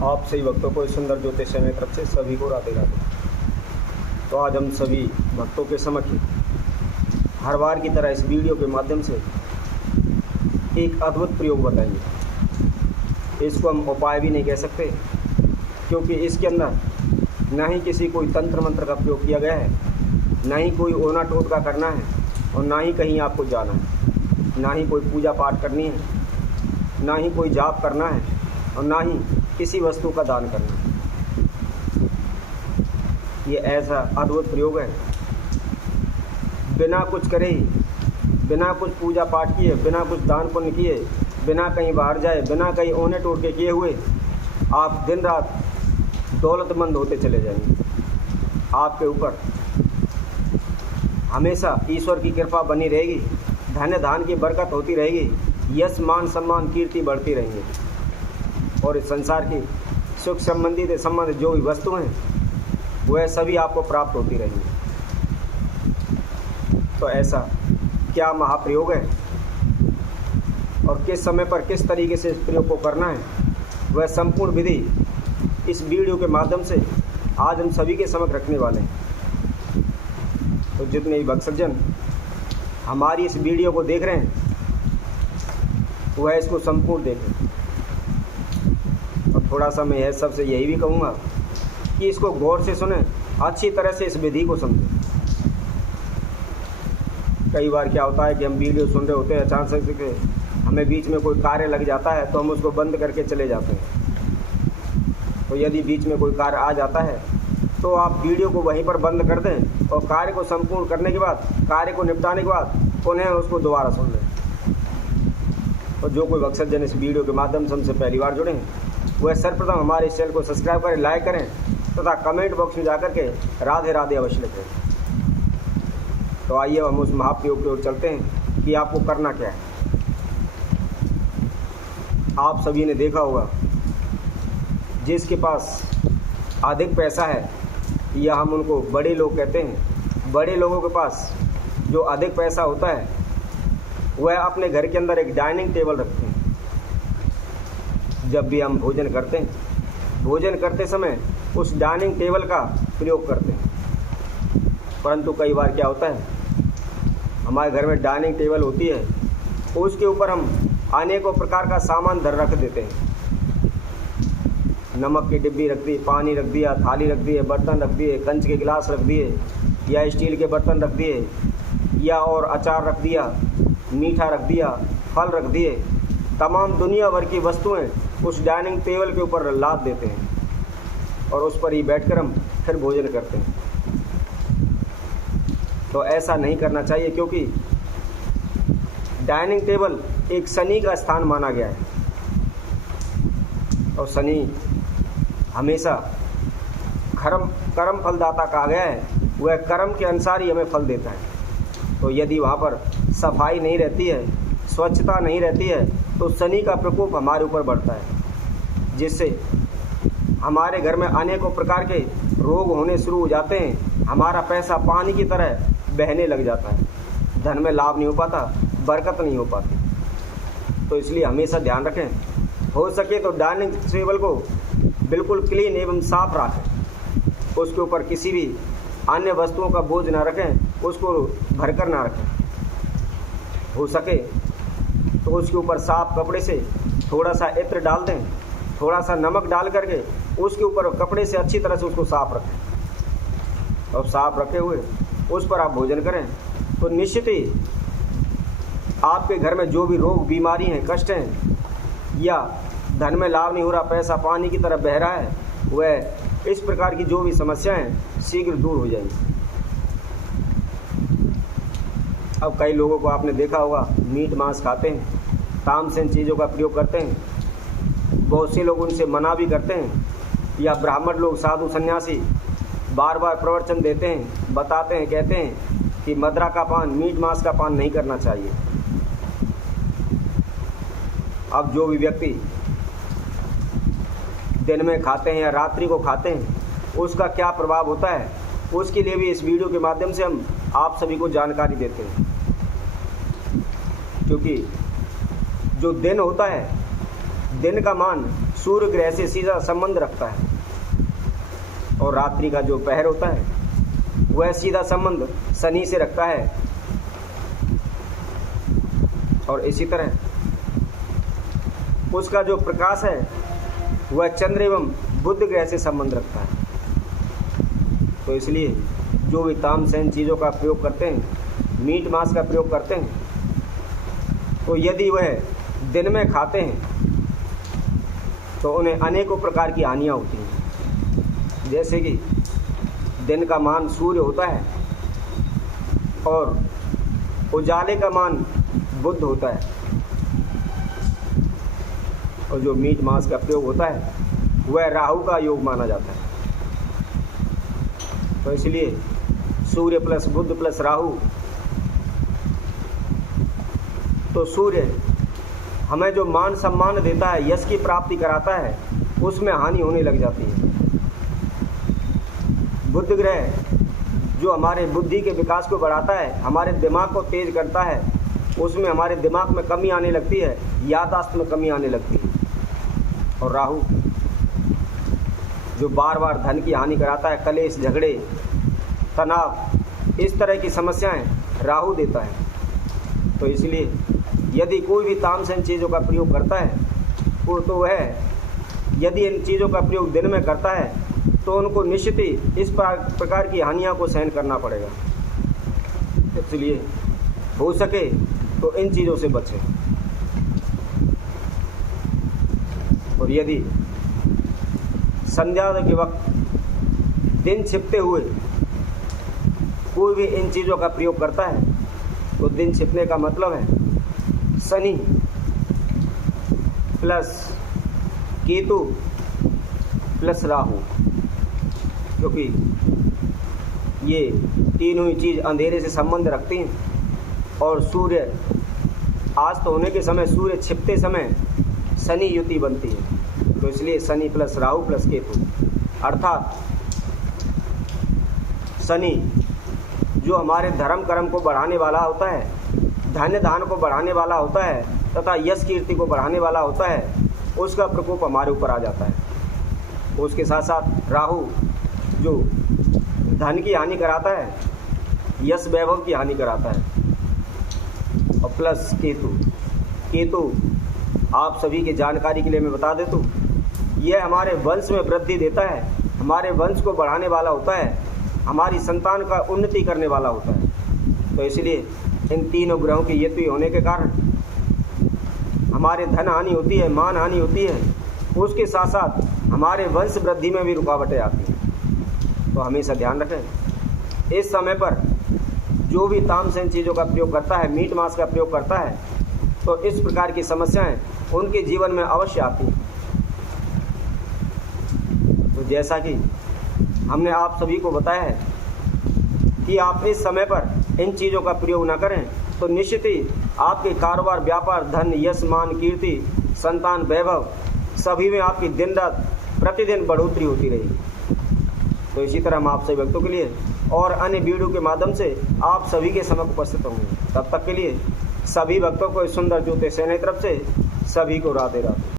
आप सभी भक्तों को इस सुंदर ज्योतिष में तरफ से सभी को राधे राधे। तो आज हम सभी भक्तों के समक्ष हर बार की तरह इस वीडियो के माध्यम से एक अद्भुत प्रयोग बताएंगे। इसको हम उपाय भी नहीं कह सकते, क्योंकि इसके अंदर ना ही किसी कोई तंत्र मंत्र का प्रयोग किया गया है, ना ही कोई ओना टोटका करना है, और ना ही कहीं आपको जाना है, ना ही कोई पूजा पाठ करनी है, ना ही कोई जाप करना है, और ना ही किसी वस्तु का दान करना है। ये ऐसा अद्भुत प्रयोग है, बिना कुछ करे ही, बिना कुछ पूजा पाठ किए, बिना कुछ दान पुण्य किए, बिना कहीं बाहर जाए, बिना कहीं ओने टोटके किए हुए आप दिन रात दौलतमंद होते चले जाएंगे। आपके ऊपर हमेशा ईश्वर की कृपा बनी रहेगी, धन्य धान की बरकत होती रहेगी, यश मान सम्मान कीर्ति बढ़ती रहेंगी, और इस संसार की सुख संबंधित जो भी वस्तु हैं वह सभी आपको प्राप्त होती रहेंगी। तो ऐसा क्या महाप्रयोग है और किस समय पर किस तरीके से इस प्रयोग को करना है, वह संपूर्ण विधि इस वीडियो के माध्यम से आज हम सभी के समक्ष रखने वाले हैं। तो जितने भी भक्त सज्जन हमारी इस वीडियो को देख रहे हैं वह इसको संपूर्ण देखें, और थोड़ा सा मैं यह सबसे यही भी कहूँगा कि इसको गौर से सुने, अच्छी तरह से इस विधि को समझें। कई बार क्या होता है कि हम वीडियो सुन रहे होते हैं, अचानक से हमें बीच में कोई कार्य लग जाता है तो हम उसको बंद करके चले जाते हैं। तो यदि बीच में कोई कार्य आ जाता है तो आप वीडियो को वहीं पर बंद कर दें, और कार्य को संपूर्ण करने के बाद, कार्य को निपटाने के बाद पुनः उसको दोबारा सुन लें। और जो कोई भक्त सज्जन इस वीडियो के माध्यम से हमसे पहली बार जुड़े हैं वह सर्वप्रथम हमारे इस चैनल को सब्सक्राइब करें, लाइक करें तथा कमेंट बॉक्स में जाकर के राधे राधे अवश्य लिखें। तो आइए हम उस महाप्रयोग की ओर चलते हैं कि आपको करना क्या है। आप सभी ने देखा होगा, जिसके पास अधिक पैसा है, या हम उनको बड़े लोग कहते हैं, बड़े लोगों के पास जो अधिक पैसा होता है वह अपने घर के अंदर एक डाइनिंग टेबल रखते हैं। जब भी हम भोजन करते हैं, भोजन करते समय उस डाइनिंग टेबल का प्रयोग करते हैं। परंतु कई बार क्या होता है, हमारे घर में डाइनिंग टेबल होती है, उसके ऊपर हम अनेकों प्रकार का सामान धर रख देते हैं। नमक की डिब्बी रख दी, पानी रख दिया, थाली रख दिए, बर्तन रख दिए, कंच के गिलास रख दिए, या स्टील के बर्तन रख दिए, या और अचार रख दिया, मीठा रख दिया, फल रख दिए। तमाम दुनिया भर की वस्तुएं उस डाइनिंग टेबल के ऊपर लाद देते हैं, और उस पर ही बैठकर हम फिर भोजन करते हैं। तो ऐसा नहीं करना चाहिए, क्योंकि डाइनिंग टेबल एक शनि का स्थान माना गया है, और शनि हमेशा कर्म फलदाता कहा गया है, वह कर्म के अनुसार ही हमें फल देता है। तो यदि वहाँ पर सफाई नहीं रहती है, स्वच्छता नहीं रहती है, तो शनि का प्रकोप हमारे ऊपर बढ़ता है, जिससे हमारे घर में अनेकों प्रकार के रोग होने शुरू हो जाते हैं। हमारा पैसा पानी की तरह बहने लग जाता है, धन में लाभ नहीं हो पाता, बरकत नहीं हो पाती। तो इसलिए हमेशा ध्यान रखें, हो सके तो डाइनिंग टेबल को बिल्कुल क्लीन एवं साफ रखें, उसके ऊपर किसी भी अन्य वस्तुओं का बोझ ना रखें, उसको भरकर ना रखें। हो सके तो उसके ऊपर साफ कपड़े से थोड़ा सा इत्र डाल दें, थोड़ा सा नमक डाल करके उसके ऊपर कपड़े से अच्छी तरह से उसको साफ रखें, और साफ रखे हुए उस पर आप भोजन करें। तो निश्चित ही आपके घर में जो भी रोग बीमारी हैं, कष्ट हैं, या धन में लाभ नहीं हो रहा, पैसा पानी की तरह बह रहा है, वह इस प्रकार की जो भी समस्याएं शीघ्र दूर हो जाएंगी। अब कई लोगों को आपने देखा होगा, मीट मांस खाते हैं, तामसेन चीज़ों का प्रयोग करते हैं। बहुत से लोग उनसे मना भी करते हैं, या ब्राह्मण लोग, साधु सन्यासी बार बार प्रवचन देते हैं, बताते हैं, कहते हैं कि मदिरा का पान, मीट मांस का पान नहीं करना चाहिए। अब जो भी व्यक्ति दिन में खाते हैं या रात्रि को खाते हैं, उसका क्या प्रभाव होता है, उसके लिए भी इस वीडियो के माध्यम से हम आप सभी को जानकारी देते हैं। क्योंकि जो दिन होता है, दिन का मान सूर्य ग्रह से सीधा संबंध रखता है और रात्रि का जो पहर होता है वह सीधा संबंध शनि से रखता है। और इसी तरह उसका जो प्रकाश है वह चंद्र एवं बुध ग्रह से संबंध रखता है। तो इसलिए जो भी तामसेन चीज़ों का प्रयोग करते हैं, मीट मांस का प्रयोग करते हैं, तो यदि वह दिन में खाते हैं तो उन्हें अनेकों प्रकार की हानियाँ होती हैं। जैसे कि दिन का मान सूर्य होता है और उजाले का मान बुध होता है, और जो मीट मांस का प्रयोग होता है वह राहु का योग माना जाता है। तो इसलिए सूर्य प्लस बुध प्लस राहु, तो सूर्य हमें जो मान सम्मान देता है, यश की प्राप्ति कराता है, उसमें हानि होने लग जाती है। बुध ग्रह जो हमारे बुद्धि के विकास को बढ़ाता है, हमारे दिमाग को तेज करता है, उसमें हमारे दिमाग में कमी आने लगती है, याददाश्त में कमी आने लगती है। और राहु जो बार बार धन की हानि कराता है, कलेश, झगड़े, तनाव, इस तरह की समस्याएं राहु देता है। तो इसलिए यदि कोई भी तामसेन चीज़ों का प्रयोग करता है तो वह यदि इन चीज़ों का प्रयोग दिन में करता है तो उनको निश्चित ही इस प्रकार की हानियों को सहन करना पड़ेगा। इसलिए हो सके तो इन चीज़ों से बचें। और यदि संध्या के वक्त दिन छिपते हुए कोई भी इन चीज़ों का प्रयोग करता है तो दिन छिपने का मतलब है शनि प्लस केतु प्लस राहु, क्योंकि ये तीनों ही चीज़ अंधेरे से संबंध रखती हैं। और सूर्य अस्त होने के समय, सूर्य छिपते समय शनि युति बनती है। तो इसलिए शनि प्लस राहु प्लस केतु, अर्थात शनि जो हमारे धर्म कर्म को बढ़ाने वाला होता है, धन्य दान को बढ़ाने वाला होता है तथा यश कीर्ति को बढ़ाने वाला होता है, उसका प्रकोप हमारे ऊपर आ जाता है। उसके साथ साथ राहु जो धन की हानि कराता है, यश वैभव की हानि कराता है। और प्लस केतु आप सभी की जानकारी के लिए मैं बता देता हूँ, यह हमारे वंश में वृद्धि देता है, हमारे वंश को बढ़ाने वाला होता है, हमारी संतान का उन्नति करने वाला होता है। तो इसलिए इन तीनों ग्रहों की युति होने के कारण हमारे धन हानि होती है, मान हानि होती है, उसके साथ साथ हमारे वंश वृद्धि में भी रुकावटें आती हैं। तो हमेशा ध्यान रखें, इस समय पर जो भी तामसेन चीज़ों का प्रयोग करता है, मीट मांस का प्रयोग करता है, तो इस प्रकार की समस्याएं उनके जीवन में अवश्य आती हैं। तो जैसा कि हमने आप सभी को बताया है कि आप इस समय पर इन चीज़ों का प्रयोग न करें तो निश्चित ही आपके कारोबार, व्यापार, धन, यश, मान, कीर्ति, संतान, वैभव सभी में आपकी दिन रात प्रतिदिन बढ़ोतरी होती रहेगी। तो इसी तरह हम आप सभी भक्तों के लिए और अन्य वीडियो के माध्यम से आप सभी के समक्ष उपस्थित होंगे। तब तक के लिए सभी भक्तों को इस सुंदर ज्योतिष सेना की तरफ से सभी को राधे राधे।